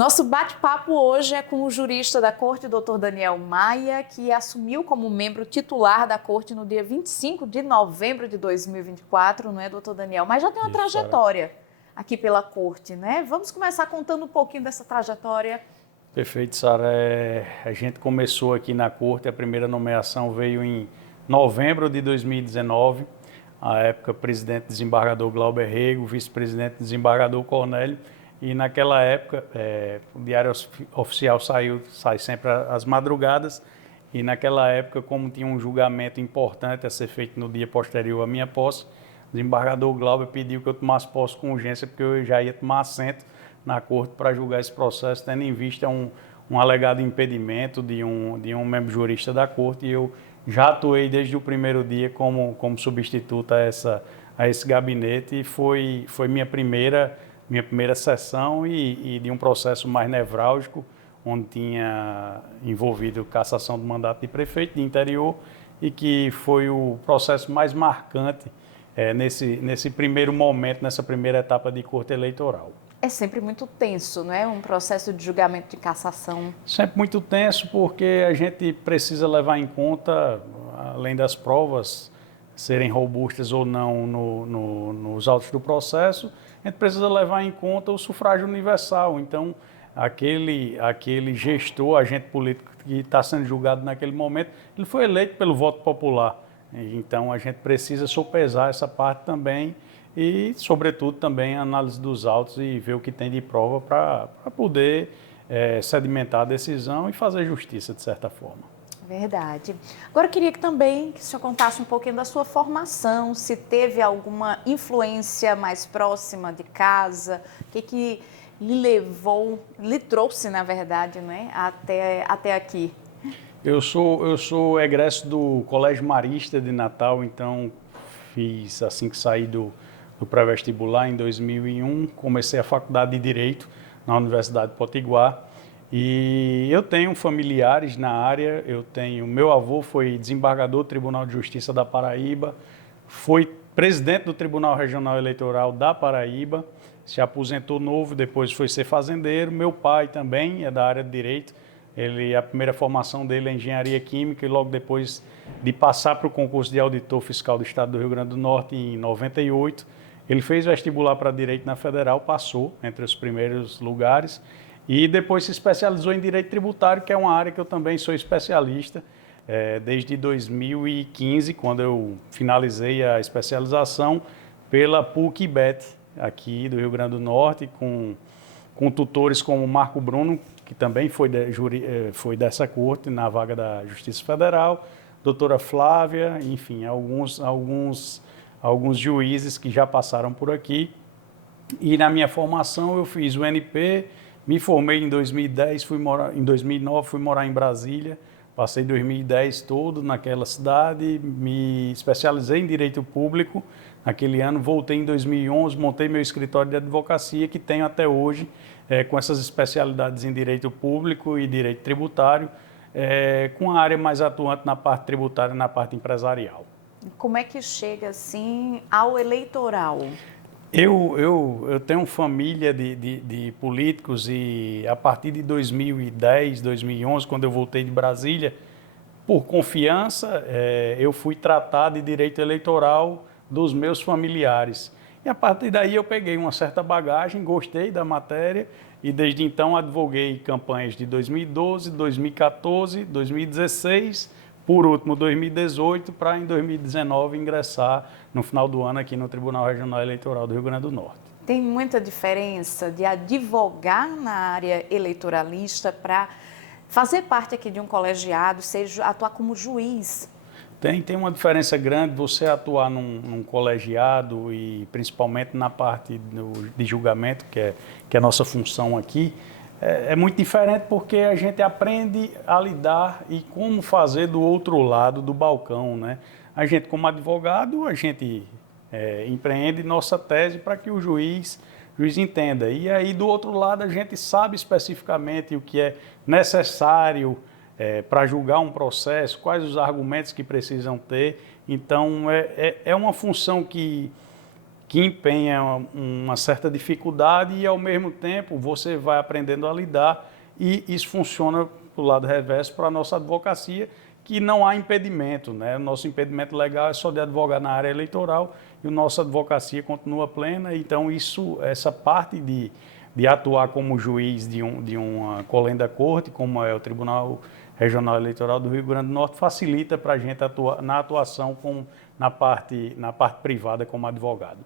Nosso bate-papo hoje é com o jurista da Corte, Dr. Daniel Maia, que assumiu como membro titular da Corte no dia 25 de novembro de 2024, não é, doutor Daniel? Mas já tem uma trajetória aqui pela Corte, né? Vamos começar contando um pouquinho dessa trajetória. Perfeito, Sara. A gente começou aqui na Corte, a primeira nomeação veio em novembro de 2019, à época presidente desembargador Glauber Rego, vice-presidente desembargador Cornélio, e naquela época o Diário Oficial sai sempre às madrugadas, e naquela época, como tinha um julgamento importante a ser feito no dia posterior à minha posse, o desembargador Glauber pediu que eu tomasse posse com urgência, porque eu já ia tomar assento na Corte para julgar esse processo, tendo em vista um alegado impedimento de um membro jurista da Corte, e eu já atuei desde o primeiro dia como substituto a esse gabinete, e foi minha primeira sessão e de um processo mais nevrálgico, onde tinha envolvido cassação do mandato de prefeito de interior, e que foi o processo mais marcante nesse primeiro momento, nessa primeira etapa de Corte Eleitoral. É sempre muito tenso, não é? Um processo de julgamento de cassação. Sempre muito tenso, porque a gente precisa levar em conta, além das provas serem robustas ou não nos autos do processo, a gente precisa levar em conta o sufrágio universal. Então, aquele gestor, agente político que está sendo julgado naquele momento, ele foi eleito pelo voto popular. Então, a gente precisa sopesar essa parte também e, sobretudo, também a análise dos autos e ver o que tem de prova para poder sedimentar a decisão e fazer justiça, de certa forma. Verdade. Agora, eu queria que o senhor contasse um pouquinho da sua formação, se teve alguma influência mais próxima de casa, o que lhe trouxe, na verdade, né, até aqui. Eu sou egresso do Colégio Marista de Natal, então fiz, assim que saí do pré-vestibular em 2001, comecei a faculdade de Direito na Universidade de Potiguar, e eu tenho familiares na área. Meu avô foi desembargador do Tribunal de Justiça da Paraíba, foi presidente do Tribunal Regional Eleitoral da Paraíba, se aposentou novo, depois foi ser fazendeiro. Meu pai também é da área de Direito. A primeira formação dele é Engenharia Química, e logo depois de passar para o concurso de auditor fiscal do Estado do Rio Grande do Norte em 98, ele fez vestibular para Direito na Federal, passou entre os primeiros lugares, e depois se especializou em Direito Tributário, que é uma área que eu também sou especialista, desde 2015, quando eu finalizei a especialização pela PUC-IBET, aqui do Rio Grande do Norte, com tutores como Marco Bruno, que também foi dessa corte na vaga da Justiça Federal, doutora Flávia, enfim, alguns juízes que já passaram por aqui. E na minha formação eu fiz o NP, me formei em 2010, em 2009 fui morar em Brasília, passei 2010 todo naquela cidade, me especializei em Direito Público. Naquele ano voltei em 2011, montei meu escritório de advocacia, que tenho até hoje, com essas especialidades em Direito Público e Direito Tributário, com a área mais atuante na parte tributária e na parte empresarial. Como é que chega, assim, ao eleitoral? Eu tenho família de políticos, e a partir de 2010, 2011, quando eu voltei de Brasília, por confiança, eu fui tratar de direito eleitoral dos meus familiares. E a partir daí eu peguei uma certa bagagem, gostei da matéria, e desde então advoguei campanhas de 2012, 2014, 2016, por último 2018, para em 2019 ingressar no final do ano aqui no Tribunal Regional Eleitoral do Rio Grande do Norte. Tem muita diferença de advogar na área eleitoralista para fazer parte aqui de um colegiado, seja atuar como juiz? Tem uma diferença grande você atuar num colegiado, e principalmente na parte de julgamento, que é a nossa função aqui. É muito diferente, porque a gente aprende a lidar e como fazer do outro lado do balcão, né? A gente, como advogado, a gente empreende nossa tese para que o juiz entenda. E aí, do outro lado, a gente sabe especificamente o que é necessário para julgar um processo, quais os argumentos que precisam ter. Então, é uma função que que empenha uma certa dificuldade e, ao mesmo tempo, você vai aprendendo a lidar e isso funciona do lado reverso para a nossa advocacia, que não há impedimento, né? O nosso impedimento legal é só de advogar na área eleitoral e a nossa advocacia continua plena. Então, essa parte de atuar como juiz de uma colenda corte, como é o Tribunal Regional Eleitoral do Rio Grande do Norte, facilita para a gente atuar na atuação na parte privada como advogado.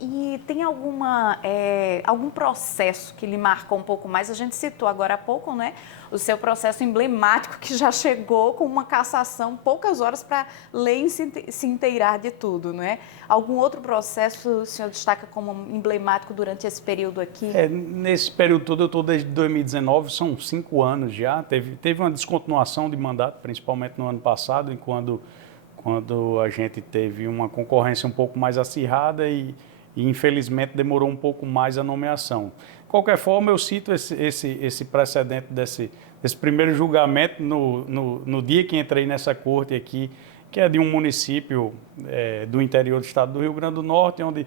E tem algum processo que lhe marcou um pouco mais? A gente citou agora há pouco, né, o seu processo emblemático que já chegou com uma cassação, poucas horas para a lei se inteirar de tudo, né? Algum outro processo o senhor destaca como emblemático durante esse período aqui? Nesse período todo, eu estou desde 2019, são 5 anos já. Teve uma descontinuação de mandato, principalmente no ano passado, quando a gente teve uma concorrência um pouco mais acirrada e infelizmente demorou um pouco mais a nomeação. De qualquer forma, eu cito esse precedente desse primeiro julgamento no dia que entrei nessa corte aqui, que é de um município do interior do estado do Rio Grande do Norte, onde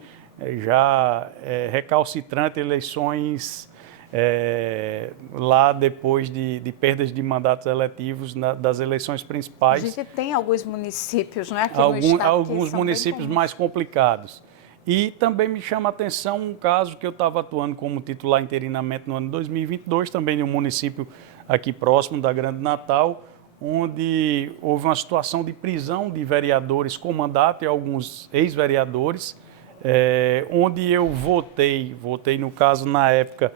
já é recalcitrante eleições lá depois de perdas de mandatos eletivos das eleições principais. A gente tem alguns municípios, não é, aqui no estado, alguns municípios mais complicados. E também me chama a atenção um caso que eu estava atuando como titular interinamente no ano 2022, também de um município aqui próximo da Grande Natal, onde houve uma situação de prisão de vereadores com mandato e alguns ex-vereadores, onde eu votei no caso, na época,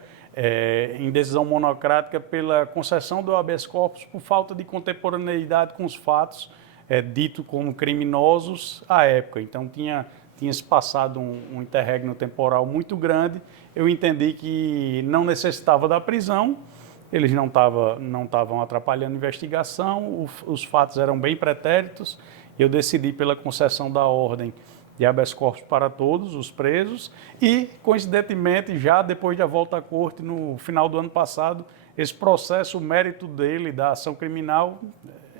em decisão monocrática pela concessão do habeas corpus por falta de contemporaneidade com os fatos ditos como criminosos à época. Então, tinha se passado um interregno temporal muito grande. Eu entendi que não necessitava da prisão, eles não estavam atrapalhando a investigação, os fatos eram bem pretéritos. Eu decidi pela concessão da ordem de habeas corpus para todos os presos e, coincidentemente, já depois da volta à corte, no final do ano passado, esse processo, o mérito dele, da ação criminal,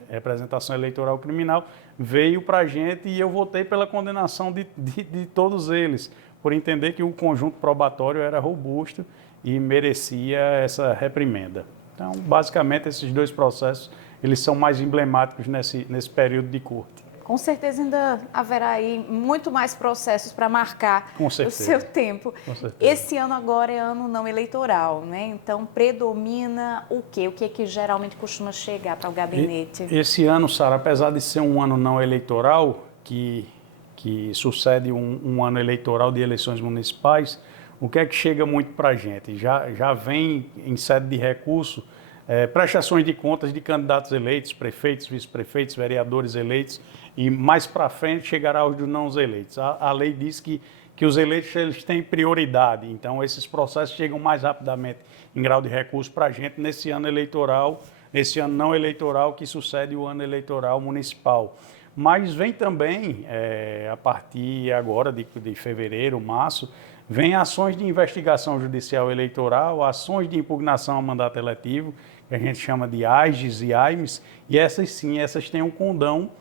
representação eleitoral criminal, veio para a gente e eu votei pela condenação de todos eles, por entender que o conjunto probatório era robusto e merecia essa reprimenda. Então, basicamente, esses dois processos, eles são mais emblemáticos nesse período de corte. Com certeza ainda haverá aí muito mais processos para marcar o seu tempo. Esse ano agora é ano não eleitoral, né? Então predomina o quê? O que é que geralmente costuma chegar para o gabinete? Esse ano, Sara, apesar de ser um ano não eleitoral, que sucede um ano eleitoral de eleições municipais, o que é que chega muito para a gente? Já vem em sede de recurso prestações de contas de candidatos eleitos, prefeitos, vice-prefeitos, vereadores eleitos, e mais para frente chegará aos dos não eleitos. A lei diz que os eleitos eles têm prioridade, então esses processos chegam mais rapidamente em grau de recurso para a gente nesse ano eleitoral, nesse ano não eleitoral que sucede o ano eleitoral municipal. Mas vem também, a partir agora de fevereiro, março, vem ações de investigação judicial eleitoral, ações de impugnação a mandato eletivo, que a gente chama de AIGES e AIMES, e essas têm um condão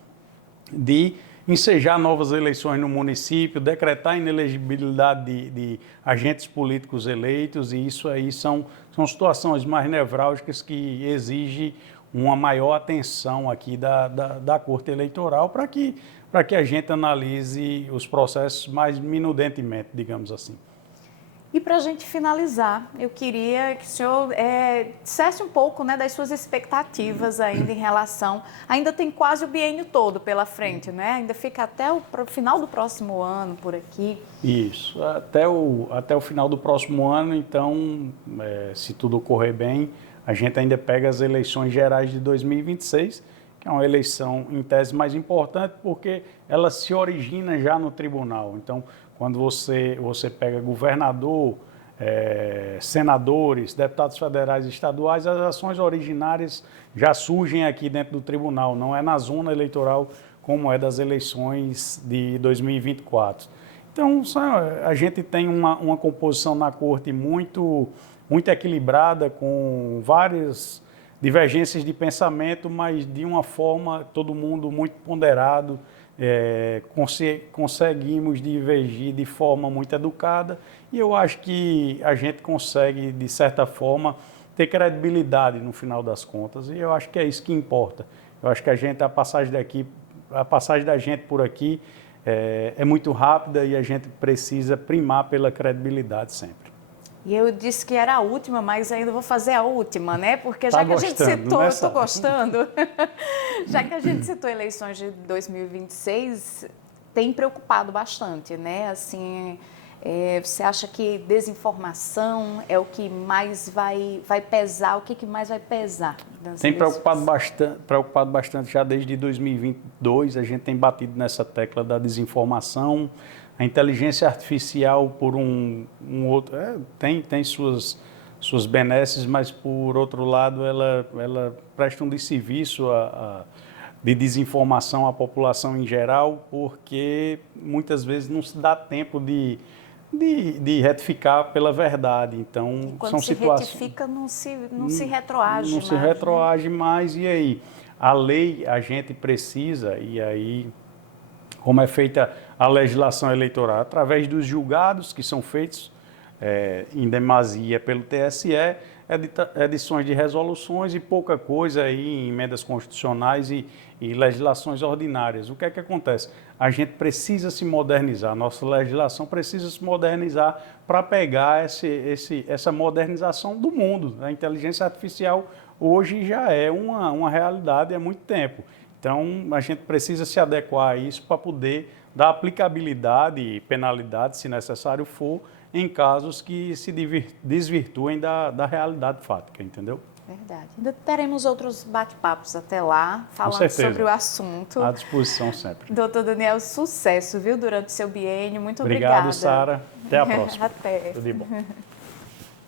de ensejar novas eleições no município, decretar a inelegibilidade de agentes políticos eleitos, e isso aí são situações mais nevrálgicas que exigem uma maior atenção aqui da Corte Eleitoral para que a gente analise os processos mais minudentemente, digamos assim. E para a gente finalizar, eu queria que o senhor dissesse um pouco, né, das suas expectativas ainda em relação... Ainda tem quase o biênio todo pela frente, né? Ainda fica até o final do próximo ano por aqui. Isso, até o final do próximo ano, então, se tudo ocorrer bem, a gente ainda pega as eleições gerais de 2026, que é uma eleição, em tese, mais importante, porque ela se origina já no tribunal. Então, quando você pega governador, senadores, deputados federais e estaduais, as ações originárias já surgem aqui dentro do tribunal, não é na zona eleitoral como é das eleições de 2024. Então, a gente tem uma composição na corte muito equilibrada, com várias divergências de pensamento, mas de uma forma, todo mundo muito ponderado, conseguimos divergir de forma muito educada e eu acho que a gente consegue, de certa forma, ter credibilidade no final das contas e eu acho que é isso que importa. Eu acho que a passagem da gente por aqui é muito rápida e a gente precisa primar pela credibilidade sempre. E eu disse que era a última, mas ainda vou fazer a última, né? Porque já Tá que a gente citou, eu nessa... estou gostando, já que a gente citou eleições de 2026, tem preocupado bastante, né? Assim, você acha que desinformação é o que mais vai pesar? O que mais vai pesar? Tem preocupado bastante já desde 2022, a gente tem batido nessa tecla da desinformação. A inteligência artificial, por um outro, tem suas benesses, mas, por outro lado, ela presta um desserviço de desinformação à população em geral, porque muitas vezes não se dá tempo de retificar pela verdade. Então, quando são se situações... retifica, não se retroage mais. Não se retroage mais, e aí? A lei, a gente precisa, e aí... Como é feita a legislação eleitoral? Através dos julgados que são feitos em demasia pelo TSE, edições de resoluções e pouca coisa aí em emendas constitucionais e legislações ordinárias. O que é que acontece? A gente precisa se modernizar, a nossa legislação precisa se modernizar para pegar essa modernização do mundo. A inteligência artificial hoje já é uma realidade há muito tempo. Então, a gente precisa se adequar a isso para poder dar aplicabilidade e penalidade, se necessário for, em casos que se desvirtuem da realidade fática, entendeu? Verdade. Ainda teremos outros bate-papos até lá, falando sobre o assunto. À disposição sempre. Doutor Daniel, sucesso, viu, durante o seu biênio. Muito obrigada. Obrigado, Sara. Até a próxima. Até. Tudo de bom.